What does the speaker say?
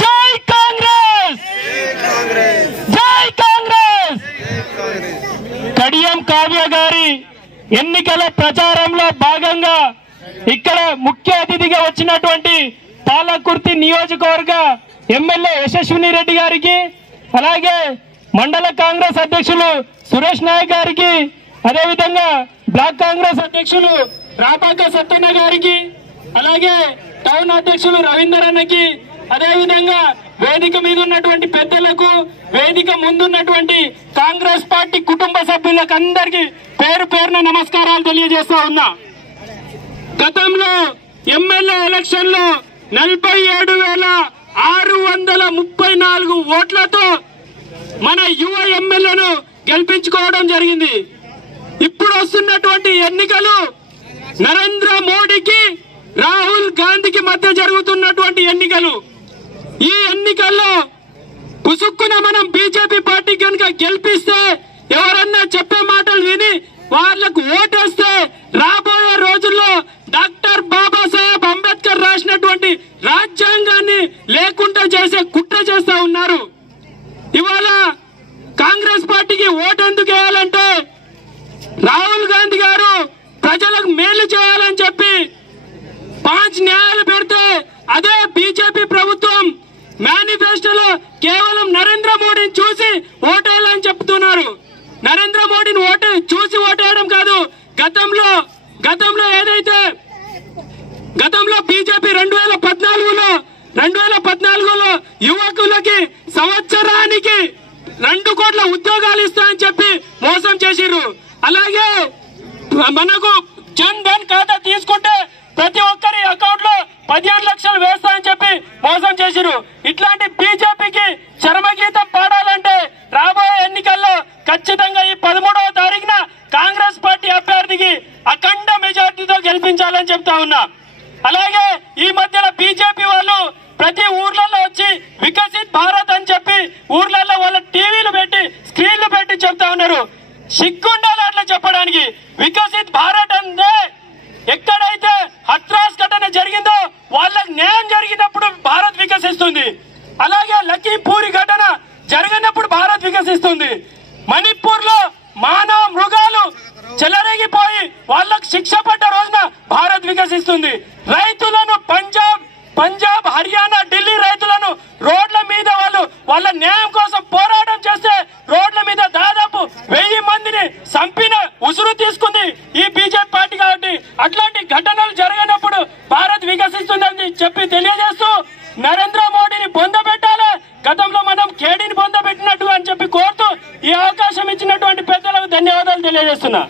జై కాంగ్రెస్, జై కాంగ్రెస్. కడియం కావ్య గారి ఎన్నికల ప్రచారంలో భాగంగా ఇక్కడ ముఖ్య అతిథిగా వచ్చినటువంటి పాలకుర్తి నియోజకవర్గ ఎమ్మెల్యే యశస్విని రెడ్డి గారికి, అలాగే మండల కాంగ్రెస్ అధ్యక్షులు సురేష్ నాయక్ గారికి, అదేవిధంగా బ్లాక్ కాంగ్రెస్ అధ్యక్షులు రాపాక సత్యన్న గారికి, అలాగే టౌన్ అధ్యక్షులు రవీందర్ అన్నకి, అదేవిధంగా వేదిక మీద ఉన్నటువంటి పెద్దలకు, వేదిక ముందున్నటువంటి కాంగ్రెస్ పార్టీ కుటుంబ సభ్యులకు అందరికీ పేరు పేరున నమస్కారాలు తెలియజేస్తా ఉన్నా. గతంలో ఎమ్మెల్యే ఎలక్షన్ లో 47,634 ఓట్లతో మన యువ ఎమ్మెల్యేను గెలిపించుకోవడం జరిగింది. ఇప్పుడు వస్తున్నటువంటి ఎన్నికలు నరేంద్ర మోడీకి, రాహుల్ గాంధీకి మధ్య జరుగుతున్నటువంటి ఎన్నికలు. ఈ ఎన్నికల్లో పుసుక్కున మనం బీజేపీ పార్టీ కనుక గెలిపిస్తే, ఎవరన్నా చెప్పే మాటలు విని వాళ్లకు ఓటేస్తే, రాబోయే రోజుల్లో డాక్టర్ బాబాసాహెబ్ అంబేద్కర్ రాసినటువంటి రాజ్యాంగాన్ని లేకుండా చేసే కుట్ర చేస్తా ఉన్నారు. ఇవాళ కాంగ్రెస్ పార్టీకి ఓటు ఎందుకు వేయాలంటే, రాహుల్ గాంధీ గారు ప్రజలకు మేలు చేయాలని చెప్పి 5 న్యాయాలు పెడితే, అదే బీజేపీ ప్రభుత్వం మేనిఫెస్టోలో కేవలం నరేంద్ర మోడీని చూసి ఓటేయాలని చెప్తున్నారు. నరేంద్ర మోడీని చూసి ఓటేయడం కాదు, గతంలో ఏదైతే బీజేపీ 2014లో యువకులకి సంవత్సరానికి 2 కోట్ల ఉద్యోగాలు ఇస్తా అని చెప్పి మోసం చేసిర్రు. అలాగే మనకు జన్ ధన్ ఖాతా తీసుకుంటే ప్రతి ఒక్కరి అకౌంట్ లో 15 లక్షలు వేస్తా అని చెప్పి మోసం చేసిరు. ఇట్లాంటి బీజేపీకి చరమగీతం పాడాలంటే రాబోయే ఎన్నికల్లో ఖచ్చితంగా ఈ 13వ తారీఖున కాంగ్రెస్ పార్టీ అభ్యర్థికి అఖండ మెజార్టీతో గెలిపించాలని చెప్తా ఉన్నా. అలాగే ఈ మధ్యన బీజేపీ వాళ్ళు ప్రతి ఊర్లలో వచ్చి వికసిత్ భారత్ అని చెప్పి ఊర్లలో వాళ్ళ టీవీలు పెట్టి, స్క్రీన్లు పెట్టి చెప్తా ఉన్నారు. సిగ్గుండాలి అట్లా చెప్పడానికి. వికసిత్ భారత్ అంటే ఎక్కడైతే హత్రాస్ ఘటన జరిగిందో వాళ్ళకి న్యాయం జరిగినప్పుడు భారత్ వికసిస్తుంది. అలాగే లఖీపూరి ఘటన జరిగినప్పుడు భారత్ వికసిస్తుంది. మణిపూర్ లో మానవ మృగాలు చెలరేగిపోయి వాళ్ళకు శిక్ష పడ్డ రోజున భారత్ వికసిస్తుంది. రైతులను పంజాబ్, హర్యానా, ఢిల్లీ రైతులను రోడ్ల మీద వాళ్ళ న్యాయం కోసం పోరాటం చేస్తే రోడ్ల మీద దాదాపు 1000 మందిని చంపిన ఉసురు తీసుకుంది ఈ బీజేపీ పార్టీ. కాబట్టి అట్లాంటి ఘటనలు జరిగినప్పుడు భారత్ వికసిస్తుందని చెప్పి తెలియజేస్తూ, నరేంద్ర మోడీని బొందబెట్టాలి, గతంలో మనం కేడీని బొందబెట్టినట్టు అని చెప్పి కోరుతూ ఈ అవకాశం ఇచ్చినటువంటి పెద్దలకు ధన్యవాదాలు తెలియజేస్తున్నా.